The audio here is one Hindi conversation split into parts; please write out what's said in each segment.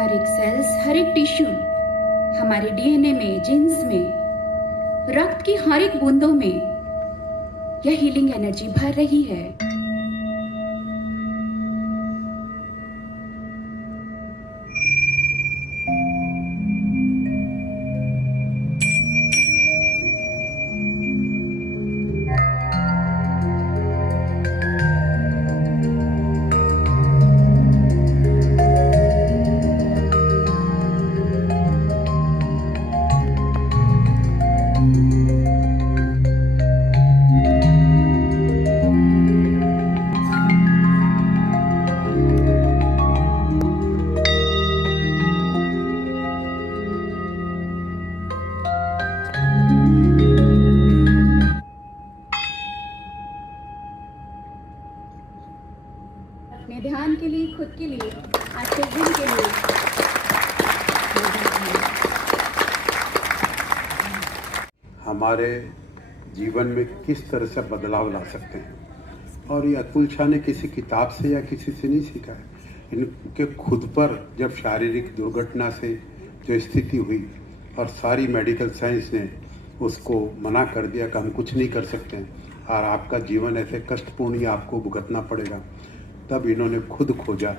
हर एक सेल्स, हर एक टिश्यू, हमारे डीएनए में, जीन्स में, रक्त की हर एक बूंदों में यह हीलिंग एनर्जी भर रही है। अपने ध्यान के लिए, खुद के लिए, आज के दिन के लिए हमारे जीवन में किस तरह से बदलाव ला सकते हैं। और ये अतुल शाह ने किसी किताब से या किसी से नहीं सीखा है, इनके खुद पर जब शारीरिक दुर्घटना से जो स्थिति हुई और सारी मेडिकल साइंस ने उसको मना कर दिया कि हम कुछ नहीं कर सकते हैं और आपका जीवन ऐसे कष्टपूर्ण ही आपको भुगतना पड़ेगा, तब इन्होंने खुद खोजा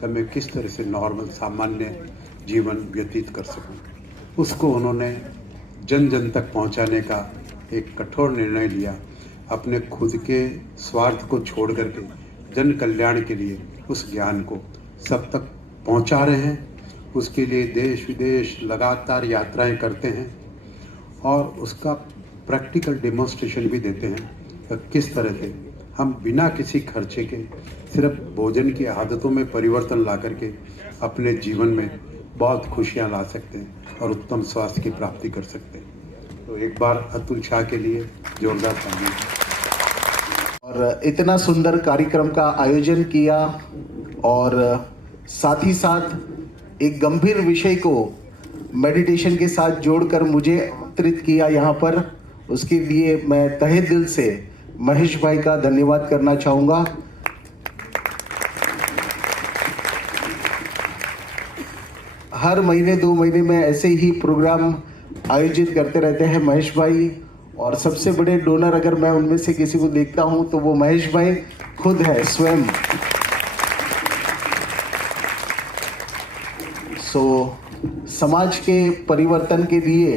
कि मैं किस तरह से नॉर्मल सामान्य जीवन व्यतीत कर सकूं। उसको उन्होंने जन जन तक पहुंचाने का एक कठोर निर्णय लिया। अपने खुद के स्वार्थ को छोड़ करके जन कल्याण के लिए उस ज्ञान को सब तक पहुंचा रहे हैं। उसके लिए देश विदेश लगातार यात्राएं करते हैं और उसका प्रैक्टिकल डेमोन्स्ट्रेशन भी देते हैं कि किस तरह से हम बिना किसी खर्चे के सिर्फ भोजन की आदतों में परिवर्तन ला करके अपने जीवन में बहुत खुशियां ला सकते हैं और उत्तम स्वास्थ्य की प्राप्ति कर सकते हैं। तो एक बार अतुल शाह के लिए जोरदार तालियां। और इतना सुंदर कार्यक्रम का आयोजन किया और साथ ही साथ एक गंभीर विषय को मेडिटेशन के साथ जोड़कर मुझे आमंत्रित किया यहाँ पर, उसके लिए मैं तहे दिल से महेश भाई का धन्यवाद करना चाहूँगा। हर महीने 2 महीने में ऐसे ही प्रोग्राम आयोजित करते रहते हैं महेश भाई, और सबसे बड़े डोनर अगर मैं उनमें से किसी को देखता हूं तो वो महेश भाई खुद है स्वयं। समाज के परिवर्तन के लिए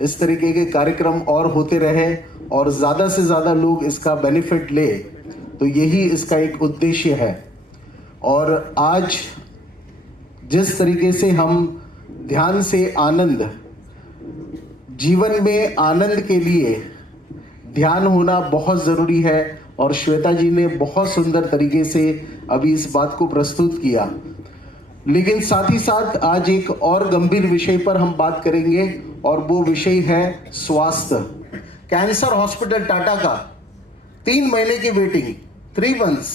इस तरीके के कार्यक्रम और होते रहे और ज़्यादा से ज़्यादा लोग इसका बेनिफिट ले, तो यही इसका एक उद्देश्य है। और आज जिस तरीके से हम ध्यान से आनंद, जीवन में आनंद के लिए ध्यान होना बहुत ज़रूरी है, और श्वेता जी ने बहुत सुंदर तरीके से अभी इस बात को प्रस्तुत किया। लेकिन साथ ही साथ आज एक और गंभीर विषय पर हम बात करेंगे और वो विषय है स्वास्थ्य। कैंसर हॉस्पिटल टाटा का 3 महीने की वेटिंग, 3 months।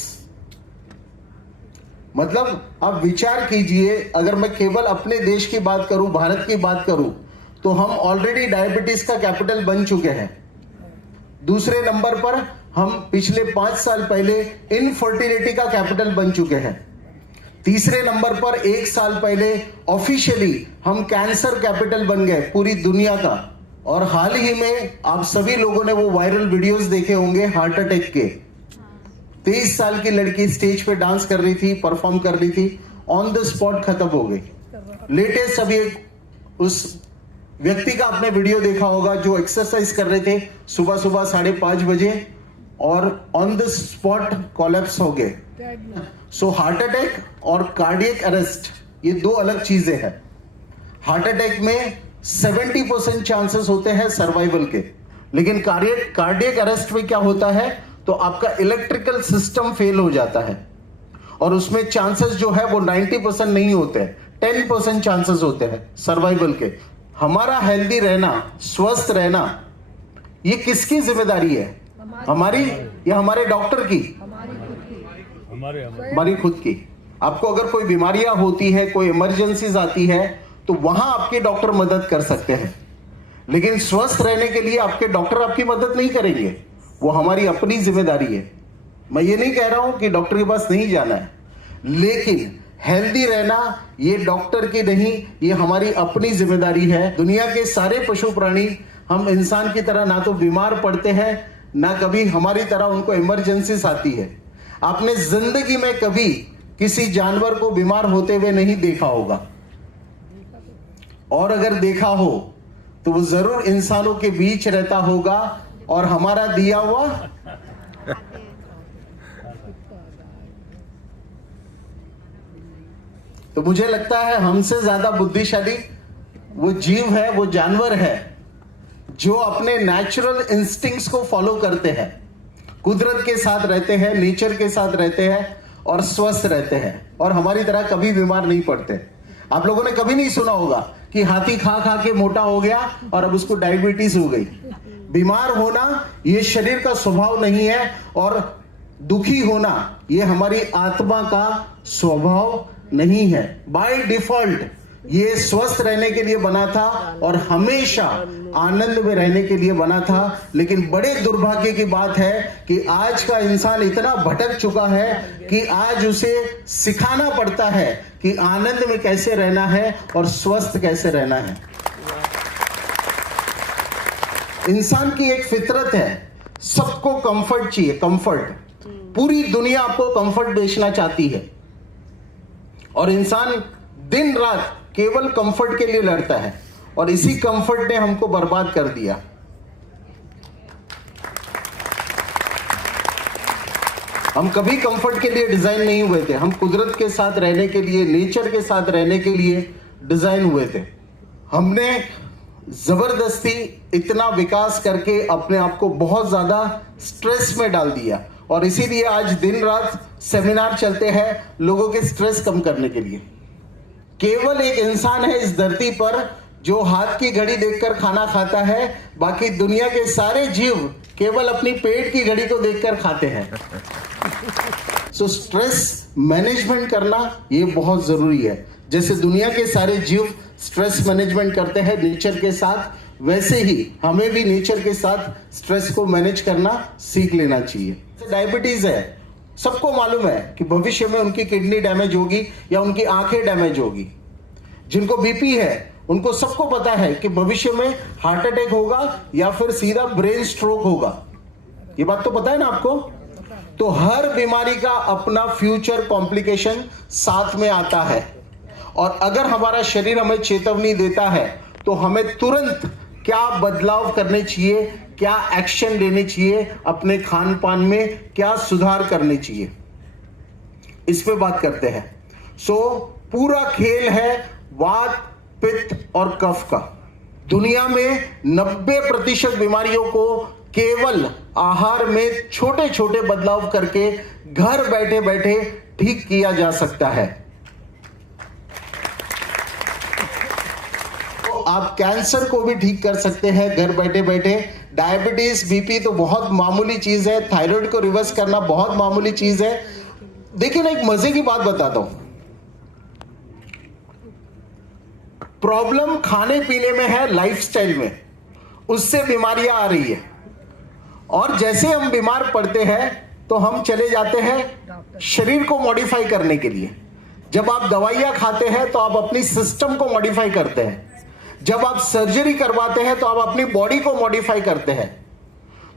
मतलब आप विचार कीजिए, अगर मैं केवल अपने देश की बात करूं, भारत की बात करूं, तो हम ऑलरेडी डायबिटीज का कैपिटल बन चुके हैं। दूसरे नंबर पर हम पिछले 5 साल पहले इनफर्टिलिटी का कैपिटल बन चुके हैं। तीसरे नंबर पर 1 साल पहले ऑफिशियली हम कैंसर कैपिटल बन गए पूरी दुनिया का। और हाल ही में आप सभी लोगों ने वो वायरल वीडियोस देखे होंगे हार्ट अटैक के। 23 साल की लड़की स्टेज पे डांस कर रही थी, परफॉर्म कर रही थी, ऑन द स्पॉट खत्म हो गई। लेटेस्ट अभी उस व्यक्ति का आपने वीडियो देखा होगा जो एक्सरसाइज कर रहे थे सुबह सुबह 5:30 बजे और ऑन द स्पॉट कोलैप्स हो गए। सो हार्ट अटैक और कार्डियक अरेस्ट ये 2 अलग चीजें हैं। हार्ट अटैक में 70% चांसेस होते हैं सर्वाइवल के, लेकिन कार्डियक अरेस्ट में क्या होता है, तो आपका इलेक्ट्रिकल सिस्टम फेल हो जाता है और उसमें चांसेस जो है वो 90% नहीं होते हैं, 10% चांसेस होते हैं सर्वाइवल के। हमारा हेल्दी रहना, स्वस्थ रहना, ये किसकी जिम्मेदारी है? हमारी या हमारे डॉक्टर की? हमारी खुद की। आपको अगर कोई बीमारियां होती है, कोई इमरजेंसीज आती है, तो वहां आपके डॉक्टर मदद कर सकते हैं, लेकिन स्वस्थ रहने के लिए आपके डॉक्टर आपकी मदद नहीं करेंगे, वो हमारी अपनी जिम्मेदारी है। मैं ये नहीं कह रहा हूं कि डॉक्टर के पास नहीं जाना है, लेकिन हेल्दी रहना ये डॉक्टर की नहीं, ये हमारी अपनी जिम्मेदारी है। दुनिया के सारे पशु प्राणी हम इंसान की तरह ना तो बीमार पड़ते हैं, ना कभी हमारी तरह उनको इमरजेंसीज आती है। आपने जिंदगी में कभी किसी जानवर को बीमार होते हुए नहीं देखा होगा, और अगर देखा हो तो वो जरूर इंसानों के बीच रहता होगा और हमारा दिया हुआ तो मुझे लगता है हमसे ज्यादा बुद्धिशाली वो जीव है, वो जानवर है जो अपने नेचुरल इंस्टिंक्ट्स को फॉलो करते हैं, कुदरत के साथ रहते हैं, नेचर के साथ रहते हैं और स्वस्थ रहते हैं, और हमारी तरह कभी बीमार नहीं पड़ते। आप लोगों ने कभी नहीं सुना होगा कि हाथी खा खा के मोटा हो गया और अब उसको डायबिटीज हो गई। बीमार होना ये शरीर का स्वभाव नहीं है, और दुखी होना ये हमारी आत्मा का स्वभाव नहीं है। बाय डिफॉल्ट ये स्वस्थ रहने के लिए बना था और हमेशा आनंद में रहने के लिए बना था। लेकिन बड़े दुर्भाग्य की बात है कि आज का इंसान इतना भटक चुका है कि आज उसे सिखाना पड़ता है कि आनंद में कैसे रहना है और स्वस्थ कैसे रहना है। इंसान की एक फितरत है, सबको कंफर्ट चाहिए, कंफर्ट। पूरी दुनिया आपको कंफर्ट बेचना चाहती है और इंसान दिन रात केवल कंफर्ट के लिए लड़ता है, और इसी कंफर्ट ने हमको बर्बाद कर दिया। हम कभी कंफर्ट के लिए डिजाइन नहीं हुए थे, हम कुदरत के साथ रहने के लिए, नेचर के साथ रहने के लिए डिजाइन हुए थे। हमने जबरदस्ती इतना विकास करके अपने आप को बहुत ज्यादा स्ट्रेस में डाल दिया, और इसीलिए आज दिन रात सेमिनार चलते हैं लोगों के स्ट्रेस कम करने के लिए। केवल एक इंसान है इस धरती पर जो हाथ की घड़ी देखकर खाना खाता है, बाकी दुनिया के सारे जीव केवल अपनी पेट की घड़ी को देखकर खाते हैं। सो स्ट्रेस मैनेजमेंट करना ये बहुत जरूरी है। जैसे दुनिया के सारे जीव स्ट्रेस मैनेजमेंट करते हैं नेचर के साथ, वैसे ही हमें भी नेचर के साथ स्ट्रेस को मैनेज करना सीख लेना चाहिए। डायबिटीज है, सबको मालूम है कि भविष्य में उनकी किडनी डैमेज होगी या उनकी आंखें डैमेज होगी। जिनको बीपी है उनको सबको पता है कि भविष्य में हार्ट अटैक होगा या फिर सीधा ब्रेन स्ट्रोक होगा। ये बात तो पता है ना आपको। तो हर बीमारी का अपना फ्यूचर कॉम्प्लिकेशन साथ में आता है, और अगर हमारा शरीर हमें चेतावनी देता है तो हमें तुरंत क्या बदलाव करने चाहिए, क्या एक्शन लेने चाहिए, अपने खान पान में क्या सुधार करने चाहिए, इस पे बात करते हैं। पूरा खेल है वात, पित्त और कफ का। दुनिया में 90% बीमारियों को केवल आहार में छोटे छोटे बदलाव करके घर बैठे बैठे ठीक किया जा सकता है। आप कैंसर को भी ठीक कर सकते हैं घर बैठे बैठे। डायबिटीज, बीपी तो बहुत मामूली चीज है, थायराइड को रिवर्स करना बहुत मामूली चीज है। देखिए ना, एक मजे की बात बताता हूं। प्रॉब्लम खाने पीने में है, लाइफस्टाइल में, उससे बीमारियां आ रही है। और जैसे हम बीमार पड़ते हैं तो हम चले जाते हैं शरीर को मॉडिफाई करने के लिए। जब आप दवाइयां खाते हैं तो आप अपनी सिस्टम को मॉडिफाई करते हैं। जब आप सर्जरी करवाते हैं तो आप अपनी बॉडी को मॉडिफाई करते हैं।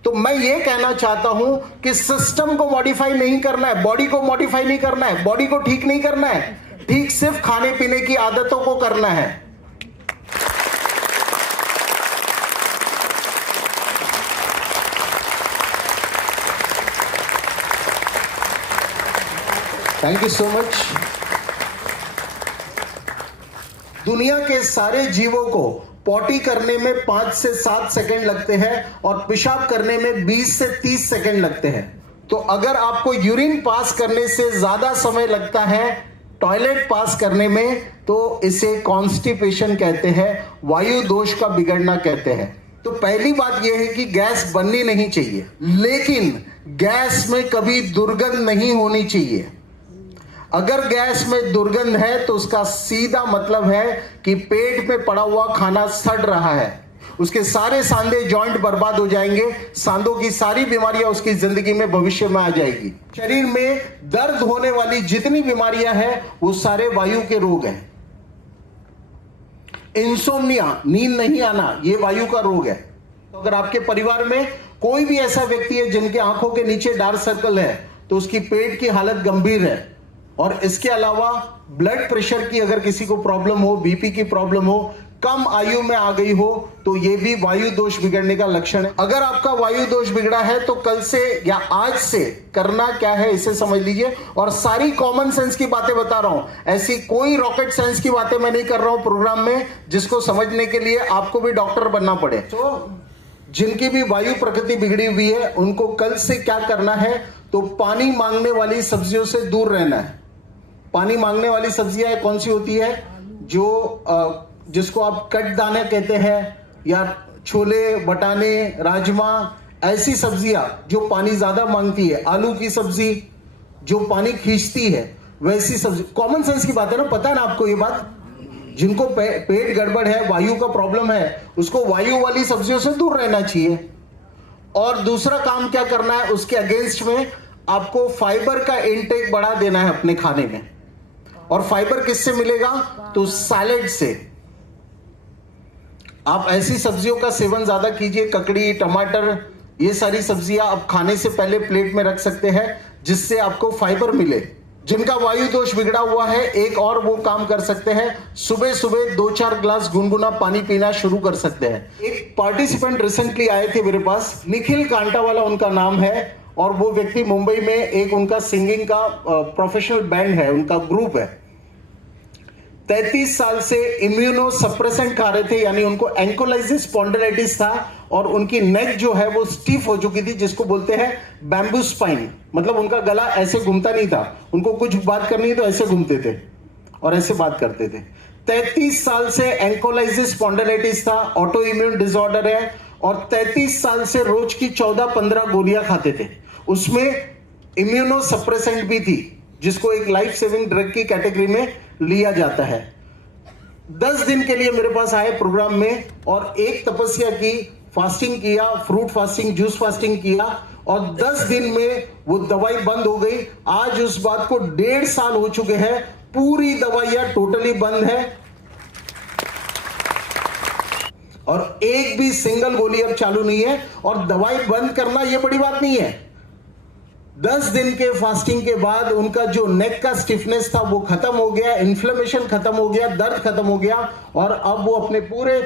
तो मैं ये कहना चाहता हूं कि सिस्टम को मॉडिफाई नहीं करना है, बॉडी को मॉडिफाई नहीं करना है, बॉडी को ठीक नहीं करना है, ठीक सिर्फ खाने पीने की आदतों को करना है। Thank you so much. दुनिया के सारे जीवों को पॉटी करने में 5 से 7 सेकंड लगते हैं और पेशाब करने में 20 से 30 सेकंड लगते हैं। तो अगर आपको यूरिन पास करने से ज्यादा समय लगता है टॉयलेट पास करने में, तो इसे कॉन्स्टिपेशन कहते हैं, वायु दोष का बिगड़ना कहते हैं। तो पहली बात यह है कि गैस बननी नहीं चाहिए, लेकिन गैस में कभी दुर्गंध नहीं होनी चाहिए। अगर गैस में दुर्गंध है तो उसका सीधा मतलब है कि पेट में पड़ा हुआ खाना सड़ रहा है, उसके सारे सांधे जॉइंट बर्बाद हो जाएंगे, सांधों की सारी बीमारियां उसकी जिंदगी में भविष्य में आ जाएगी। शरीर में दर्द होने वाली जितनी बीमारियां हैं वो सारे वायु के रोग हैं। इंसोम्निया, नींद नहीं आना, ये वायु का रोग है। तो अगर आपके परिवार में कोई भी ऐसा व्यक्ति है जिनके आंखों के नीचे डार्क सर्कल है तो उसकी पेट की हालत गंभीर है। और इसके अलावा ब्लड प्रेशर की अगर किसी को प्रॉब्लम हो, बीपी की प्रॉब्लम हो, कम आयु में आ गई हो, तो ये भी वायु दोष बिगड़ने का लक्षण है। अगर आपका वायु दोष बिगड़ा है तो कल से या आज से करना क्या है इसे समझ लीजिए। और सारी कॉमन सेंस की बातें बता रहा हूं, ऐसी कोई रॉकेट साइंस की बातें मैं नहीं कर रहा हूं प्रोग्राम में जिसको समझने के लिए आपको भी डॉक्टर बनना पड़े। तो जिनकी भी वायु प्रकृति बिगड़ी हुई है उनको कल से क्या करना है, तो पानी मांगने वाली सब्जियों से दूर रहना है। पानी मांगने वाली सब्जियां कौन सी होती है? जो जिसको आप कट दाने कहते हैं, या छोले, बटाने, राजमा, ऐसी सब्जियां जो पानी ज्यादा मांगती है। आलू की सब्जी जो पानी खींचती है, वैसी सब्जी। कॉमन सेंस की बात है ना, पता है ना आपको ये बात। जिनको पेट गड़बड़ है, वायु का प्रॉब्लम है, उसको वायु वाली सब्जियों से दूर रहना चाहिए। और दूसरा काम क्या करना है, उसके अगेंस्ट में आपको फाइबर का इंटेक बढ़ा देना है अपने खाने में। और फाइबर किससे मिलेगा? तो सैलेड से। आप ऐसी सब्जियों का सेवन ज्यादा कीजिए, ककड़ी, टमाटर, ये सारी सब्जियां आप खाने से पहले प्लेट में रख सकते हैं जिससे आपको फाइबर मिले। जिनका वायु दोष बिगड़ा हुआ है, एक और वो काम कर सकते हैं, सुबह सुबह 2-4 ग्लास गुनगुना पानी पीना शुरू कर सकते हैं। एक पार्टिसिपेंट रिसेंटली आए थे मेरे पास, निखिल कांटावाला उनका नाम है, और वो व्यक्ति मुंबई में एक उनका सिंगिंग का प्रोफेशनल बैंड है, उनका ग्रुप है। 33 साल से इम्यूनो सप्रेसेंट खा रहे थे, यानी उनको एंकोलाइसिस स्पॉन्डिलाइटिस था, और उनकी नेक जो है वो स्टिफ हो चुकी थी, जिसको बोलते हैं बैम्बू स्पाइन। मतलब उनका गला ऐसे घूमता नहीं था, उनको कुछ बात करनी है तो ऐसे घूमते थे और ऐसे बात करते थे। 33 साल से एंकोलाइसिस स्पॉन्डिलाइटिस था, ऑटो इम्यून डिसऑर्डर है, और 33 साल से रोज की 14-15 गोलियां खाते थे। उसमें इम्यूनो सप्रेसेंट भी थी, जिसको एक लाइफ सेविंग ड्रग की कैटेगरी में लिया जाता है। 10 दिन के लिए मेरे पास आए प्रोग्राम में, और एक तपस्या की, फास्टिंग किया, फ्रूट फास्टिंग, जूस फास्टिंग किया, और 10 दिन में वो दवाई बंद हो गई। आज उस बात को 1.5 साल हो चुके हैं, पूरी दवाइयां टोटली बंद है, और एक भी सिंगल गोली अब चालू नहीं है। और दवाई बंद करना ये बड़ी बात नहीं है। 10 दिन के फास्टिंग के बाद उनका जो नेक का स्टिफनेस था वो खत्म हो गया, इन्फ्लेमेशन खत्म हो गया, दर्द खत्म हो गया, और अब वो अपने पूरे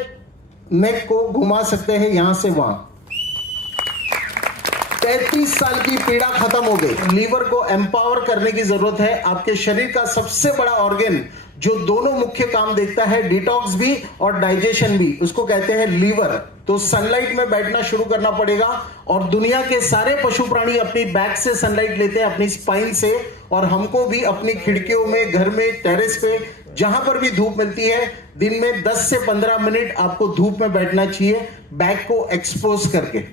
नेक को घुमा सकते हैं यहां से वहां। 33 साल की पीड़ा खत्म हो गई। लीवर को एम्पावर करने की जरूरत है। आपके शरीर का सबसे बड़ा ऑर्गन जो दोनों मुख्य काम देखता है, डिटॉक्स भी और डाइजेशन भी, उसको कहते हैं लीवर। तो सनलाइट में बैठना शुरू करना पड़ेगा। और दुनिया के सारे पशु प्राणी अपनी बैक से सनलाइट लेते हैं, अपनी स्पाइन से, और हमको भी अपनी खिड़कियों में, घर में, टेरेस पे, जहां पर भी धूप मिलती है, दिन में 10 से 15 मिनट आपको धूप में बैठना चाहिए, बैक को एक्सपोज करके।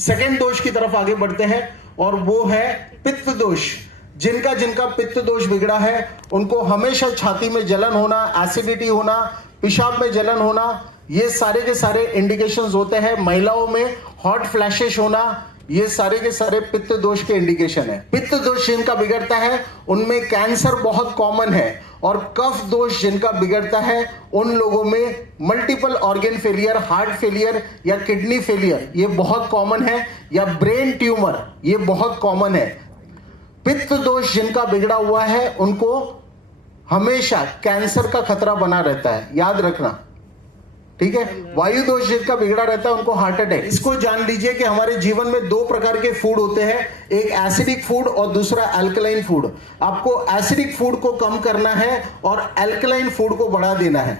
सेकेंड दोष की तरफ आगे बढ़ते हैं, और वो है पित्त दोष। जिनका जिनका पित्त दोष बिगड़ा है उनको हमेशा छाती में जलन होना, एसिडिटी होना, पेशाब में जलन होना, ये सारे के सारे इंडिकेशंस होते हैं। महिलाओं में हॉट फ्लैशेस होना, ये सारे के सारे पित्त दोष के इंडिकेशन है। पित्त दोष जिनका बिगड़ता है उनमें कैंसर बहुत कॉमन है, और कफ दोष जिनका बिगड़ता है उन लोगों में multiple organ failure, heart failure या किडनी फेलियर ये बहुत कॉमन है, या ब्रेन ट्यूमर ये बहुत कॉमन है। पित्त दोष जिनका बिगड़ा हुआ है उनको हमेशा कैंसर का खतरा बना रहता है, याद रखना, ठीक है। वायु दोष जिनका बिगड़ा रहता है उनको हार्ट अटैक। इसको जान लीजिए कि हमारे जीवन में 2 प्रकार के फूड होते हैं, एक एसिडिक फूड और दूसरा अल्कलाइन फूड। आपको एसिडिक फूड को कम करना है और अल्कलाइन फूड को बढ़ा देना है।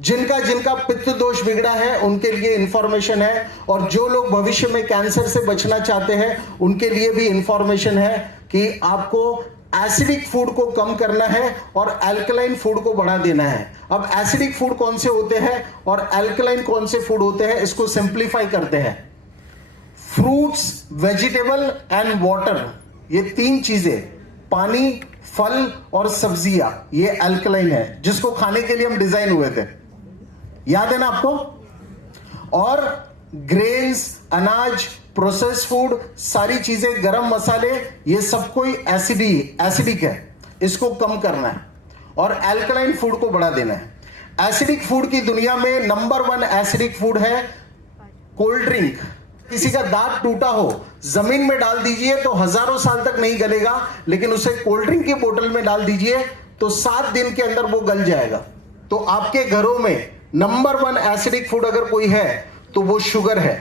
जिनका जिनका पित्त दोष बिगड़ा है उनके लिए इंफॉर्मेशन है, और जो लोग भविष्य में कैंसर से बचना चाहते हैं उनके लिए भी इंफॉर्मेशन है कि आपको एसिडिक फूड को कम करना है और अल्कलाइन फूड को बढ़ा देना है। अब एसिडिक फूड कौन से होते हैं और अल्कलाइन कौन से फूड होते हैं, इसको सिंप्लीफाई करते हैं। फ्रूट्स, वेजिटेबल एंड वाटर, ये 3 चीजें, पानी, फल और सब्जियां, ये अल्कलाइन है, जिसको खाने के लिए हम डिजाइन हुए थे, याद है ना आपको। और ग्रेन्स, अनाज, प्रोसेस फूड, सारी चीजें, गरम मसाले, ये सब कोई एसिडिक है, इसको कम करना है और एल्कलाइन फूड को बढ़ा देना है। एसिडिक फूड की दुनिया में नंबर 1 एसिडिक फूड है कोल्ड ड्रिंक। किसी का दांत टूटा हो, जमीन में डाल दीजिए तो हजारों साल तक नहीं गलेगा, लेकिन उसे कोल्ड ड्रिंक की बोतल में डाल दीजिए तो 7 दिन के अंदर वो गल जाएगा। तो आपके घरों में नंबर 1 एसिडिक फूड अगर कोई है तो वो शुगर है।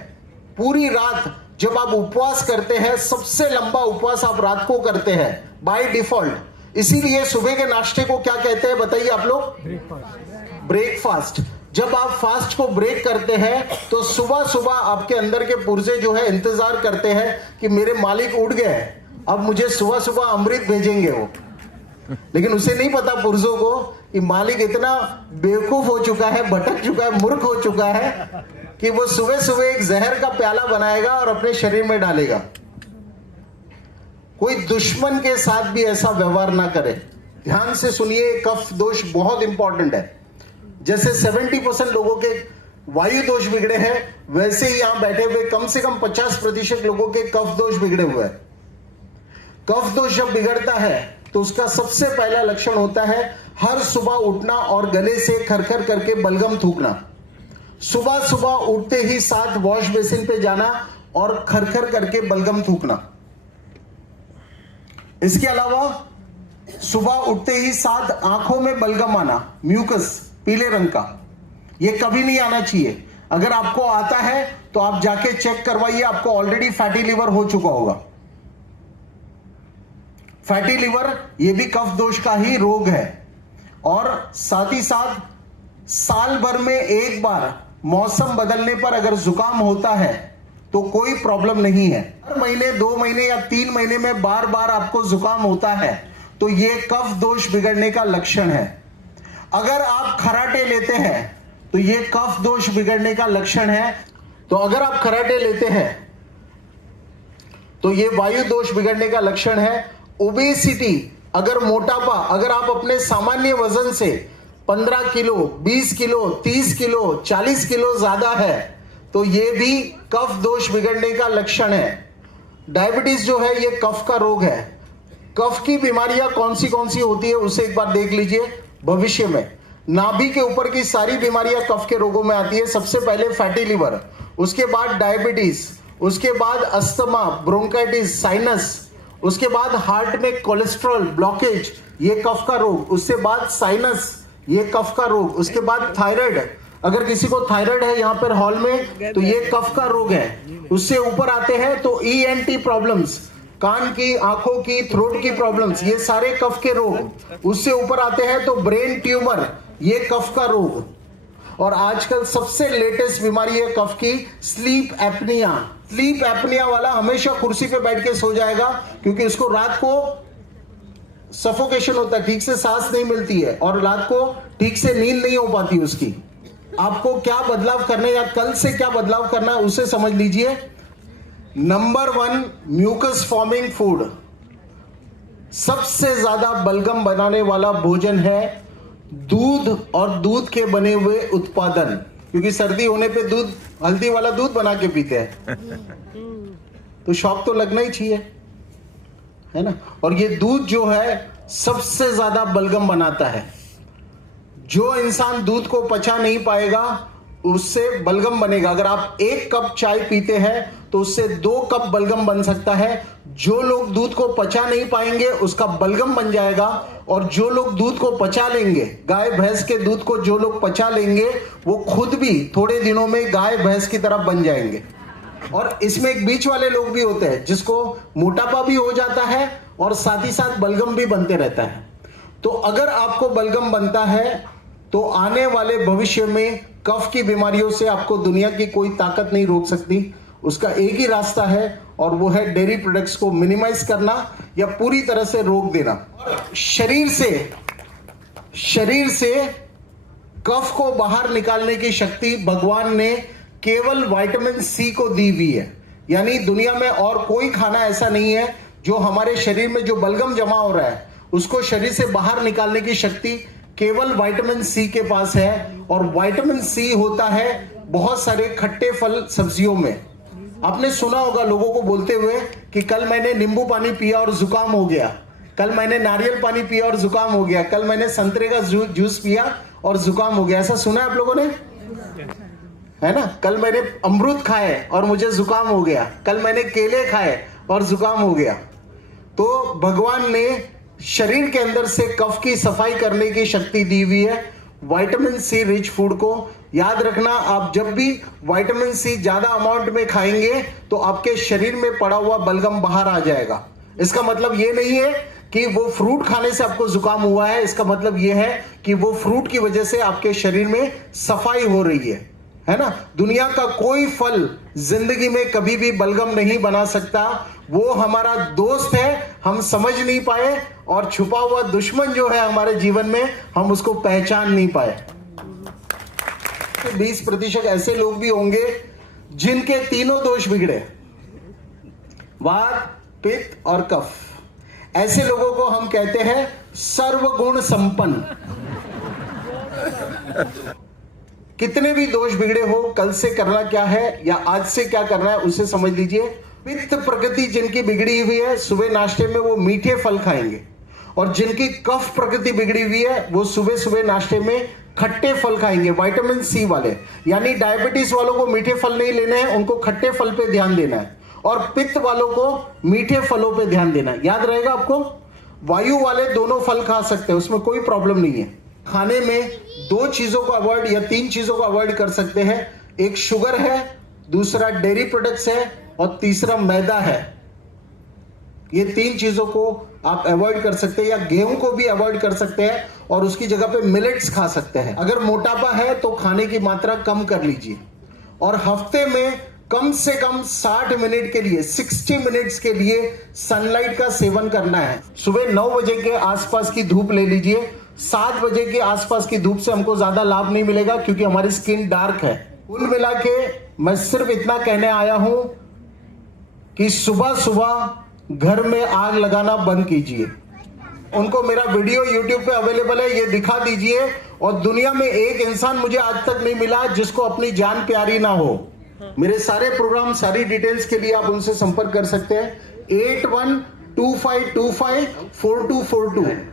पूरी रात जब आप उपवास करते हैं, सबसे लंबा उपवास आप रात को करते हैं बाय डिफॉल्ट, इसीलिए सुबह के नाश्ते को क्या कहते हैं बताइए आप लोग? ब्रेकफास्ट। जब आप फास्ट को ब्रेक करते हैं तो सुबह सुबह आपके अंदर के पुर्जे जो है इंतजार करते हैं कि मेरे मालिक उठ गए, अब मुझे सुबह सुबह अमृत भेजेंगे वो। लेकिन उसे नहीं पता पुर्जों को कि मालिक इतना बेवकूफ हो चुका है, भटक चुका है, मूर्ख हो चुका है कि वो सुबह सुबह एक जहर का प्याला बनाएगा और अपने शरीर में डालेगा। कोई दुश्मन के साथ भी ऐसा व्यवहार ना करे। ध्यान से सुनिए, कफ दोष बहुत इंपॉर्टेंट है। जैसे 70% लोगों के वायु दोष बिगड़े हैं, वैसे ही यहां बैठे हुए कम से कम 50% लोगों के कफ दोष बिगड़े हुए हैं। कफ दोष जब बिगड़ता है तो उसका सबसे पहला लक्षण होता है हर सुबह उठना और गले से खरखर करके बलगम थूकना। सुबह सुबह उठते ही साथ वॉश बेसिन पे जाना और खरखर करके बलगम थूकना। इसके अलावा सुबह उठते ही साथ आंखों में बलगम आना, म्यूकस पीले रंग का, यह कभी नहीं आना चाहिए। अगर आपको आता है तो आप जाके चेक करवाइए, आपको ऑलरेडी फैटी लिवर हो चुका होगा। फैटी लिवर यह भी कफ दोष का ही रोग है। और साथ ही साथ साल भर में एक बार मौसम बदलने पर अगर जुकाम होता है तो कोई प्रॉब्लम नहीं है। हर महीने, 2 महीने या 3 महीने में बार बार आपको जुकाम होता है तो यह कफ दोष बिगड़ने का लक्षण है। अगर आप खराटे लेते हैं तो यह कफ दोष बिगड़ने का लक्षण है। तो अगर आप खराटे लेते हैं तो यह वायु दोष बिगड़ने का लक्षण है। ओबेसिटी, अगर मोटापा, अगर आप अपने सामान्य वजन से 15 किलो, 20 किलो, 30 किलो, 40 किलो ज्यादा है तो यह भी कफ दोष बिगड़ने का लक्षण है। डायबिटीज जो है यह कफ का रोग है। कफ की बीमारियां कौन सी होती है उसे एक बार देख लीजिए भविष्य में। नाभि के ऊपर की सारी बीमारियां कफ के रोगों में आती है। सबसे पहले फैटी लिवर, उसके बाद डायबिटीज, उसके बाद अस्थमा, ब्रोंकाइटिस, साइनस, उसके बाद हार्ट में कोलेस्ट्रॉल, ब्लॉकेज, ये कफ का रोग, उसके बाद साइनस, ये कफ का रोग, उसके बाद थायराइड, अगर किसी को थायराइड है यहाँ पर हॉल में तो ये कफ का रोग है। उससे ऊपर आते हैं तो ENT प्रॉब्लम्स, कान की, आंखों की, थ्रोट की प्रॉब्लम्स, ये सारे कफ के रोग। उससे ऊपर आते हैं तो ब्रेन ट्यूमर, ये कफ का रोग। और आजकल सबसे लेटेस्ट बीमारी है कफ की, स्लीप एपनिया। स्लीप एपनिया वाला हमेशा कुर्सी पे बैठ के सो जाएगा क्योंकि उसको रात को सफोकेशन होता है, ठीक से सांस नहीं मिलती है और रात को ठीक से नींद नहीं हो पाती उसकी। आपको क्या बदलाव करना है या कल से क्या बदलाव करना है उसे समझ लीजिए। नंबर 1 म्यूकस फॉर्मिंग फूड, सबसे ज्यादा बलगम बनाने वाला भोजन है दूध और दूध के बने हुए उत्पादन, क्योंकि सर्दी होने पे दूध, हल्दी वाला दूध बना के पीते हैं तो शौक तो लगना ही चाहिए, है ना। और ये दूध जो है सबसे ज्यादा बलगम बनाता है। जो इंसान दूध को पचा नहीं पाएगा उससे बलगम बनेगा। अगर आप 1 कप चाय पीते हैं तो उससे 2 कप बलगम बन सकता है। जो लोग दूध को पचा नहीं पाएंगे उसका बलगम बन जाएगा, और जो लोग दूध को पचा लेंगे, गाय भैंस के दूध को जो लोग पचा लेंगे वो खुद भी थोड़े दिनों में गाय भैंस की तरह बन जाएंगे। और इसमें एक बीच वाले लोग भी होते हैं जिसको मोटापा भी हो जाता है और साथ ही साथ बलगम भी बनते रहता है। तो अगर आपको बलगम बनता है तो आने वाले भविष्य में कफ की बीमारियों से आपको दुनिया की कोई ताकत नहीं रोक सकती। उसका एक ही रास्ता है और वो है डेयरी प्रोडक्ट्स को मिनिमाइज करना या पूरी तरह से रोक देना। शरीर से कफ को बाहर निकालने की शक्ति भगवान ने केवल विटामिन सी को दी हुई है। यानी दुनिया में और कोई खाना ऐसा नहीं है जो हमारे शरीर में जो बलगम जमा हो रहा है उसको शरीर से बाहर निकालने की शक्ति केवल विटामिन सी के पास है। और विटामिन सी होता है बहुत सारे खट्टे फल सब्जियों में। आपने सुना होगा लोगों को बोलते हुए कि कल मैंने नींबू पानी पिया और जुकाम हो गया, कल मैंने नारियल पानी पिया और जुकाम हो गया, कल मैंने संतरे का जूस पिया और जुकाम हो गया। ऐसा सुना है आप लोगों ने? है ना? कल मैंने अमरूद खाए और मुझे जुकाम हो गया, कल मैंने केले खाए और जुकाम हो गया। तो भगवान ने शरीर के अंदर से कफ की सफाई करने की शक्ति दी हुई है। विटामिन सी रिच फूड को याद रखना, आप जब भी विटामिन सी ज्यादा अमाउंट में खाएंगे तो आपके शरीर में पड़ा हुआ बलगम बाहर आ जाएगा। इसका मतलब ये नहीं है कि वो फ्रूट खाने से आपको जुकाम हुआ है, इसका मतलब ये है कि वो फ्रूट की वजह से आपके शरीर में सफाई हो रही है ना? दुनिया का कोई फल जिंदगी में कभी भी बलगम नहीं बना सकता। वो हमारा दोस्त है, हम समझ नहीं पाए, और छुपा हुआ दुश्मन जो है हमारे जीवन में, हम उसको पहचान नहीं पाए। 20% ऐसे लोग भी होंगे जिनके तीनों दोष बिगड़े, वात, पित्त और कफ। ऐसे लोगों को हम कहते हैं सर्वगुण संपन्न। कितने भी दोष बिगड़े हो, कल से करना क्या है या आज से क्या करना है उसे समझ लीजिए। पित्त प्रकृति जिनकी बिगड़ी हुई है, सुबह नाश्ते में वो मीठे फल खाएंगे, और जिनकी कफ प्रकृति बिगड़ी हुई है वो सुबह सुबह नाश्ते में खट्टे फल खाएंगे, विटामिन सी वाले। यानी डायबिटीज वालों को मीठे फल नहीं लेने हैं, उनको खट्टे फल पे ध्यान देना है, और पित्त वालों को मीठे फलों पे ध्यान देना है। याद रहेगा आपको? वायु वाले दोनों फल खा सकते हैं, उसमें कोई प्रॉब्लम नहीं है। खाने में 2 चीजों को अवॉइड या 3 चीजों को अवॉइड कर सकते हैं। एक शुगर है, दूसरा डेयरी प्रोडक्ट्स है, और तीसरा मैदा है। ये 3 चीजों को आप अवॉइड कर सकते हैं, या गेहूं को भी अवॉइड कर सकते हैं और उसकी जगह पे मिलेट्स खा सकते हैं। अगर मोटापा है तो खाने की मात्रा कम कर लीजिए, और हफ्ते में कम से कम 60 मिनट के लिए, 60 मिनट्स के लिए सनलाइट का सेवन करना है। सुबह 9 बजे के आसपास की धूप ले लीजिए। 7 बजे के आसपास की धूप से हमको ज्यादा लाभ नहीं मिलेगा, क्योंकि हमारी स्किन डार्क है। कुल मिला के मैं सिर्फ इतना कहने आया हूं कि सुबह सुबह घर में आग लगाना बंद कीजिए। उनको मेरा वीडियो YouTube पे अवेलेबल है, ये दिखा दीजिए। और दुनिया में एक इंसान मुझे आज तक नहीं मिला जिसको अपनी जान प्यारी ना हो। मेरे सारे प्रोग्राम, सारी डिटेल्स के लिए आप उनसे संपर्क कर सकते हैं। 8125254242।